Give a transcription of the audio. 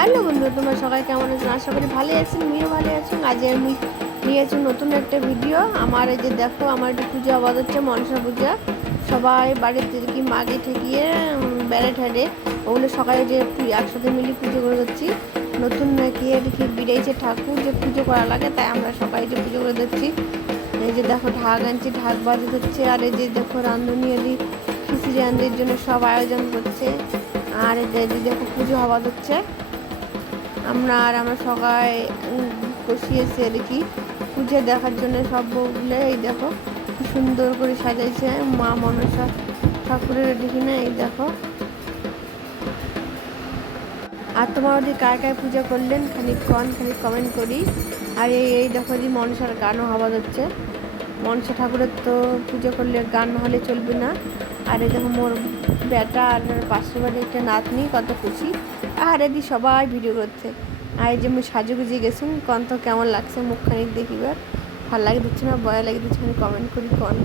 Hello বন্ধু, তোমরা সবাই কেমন আছেন আশা করি ভালো আছেন আমিও ভালো আছেন আজ আমি নিয়ে আছি নতুন একটা ভিডিও। আমার এই যে দেখো, আমার একটা পুজো আবাদ হচ্ছে, মনসা পূজা। সবাই বাড়িতে কি মাগে ঠেকিয়ে বেড়ে ঠেড়ে ওগুলো সকালে যে একসাথে মিলে পুজো করে দিচ্ছি। নতুন নাকি এদিকে বিড়াইছে ঠাকুর, যে পুজো করা লাগে, তাই আমরা সবাই যে পুজো করে দিচ্ছি। এই যে দেখো, ঢাক আনছি, ঢাক বাজে দিচ্ছে আর এই যে দেখো রান্ধুনি আদি খিচুড়ি রান্ধির জন্য সব আয়োজন করছে। আর এই যে এই যে দেখো, পুজো হওয়া হচ্ছে। আমরা আর আমার সবাই বসিয়েছি আর কি। পুজো দেখার জন্য সব বউগুলো, এই দেখো সুন্দর করে সাজাইছে মা মনসা ঠাকুরের দেখি না এই দেখো। আর তোমার ওদিকে কায় কায় পূজা করলেন? খালি কন খালি কমেন্ট করি। আর এই এই দেখো যে মনসার গানও হওয়া যাচ্ছে। মনসা ঠাকুরের তো পুজো করলে গান হলে চলবে না। আর এই দেখো মোর বেটা আর পাশের বাড়ির একটা নাতনি, কত খুশি। আর এদি সবাই ভিডিও করছে। আর এই যে আমি সাজু গুজিয়ে গেছি কন তো কেমন লাগছে মুখখানি দেখিবার ভালো লাগে দিচ্ছে না, ভয় লাগে দিচ্ছে কমেন্ট করি, কন।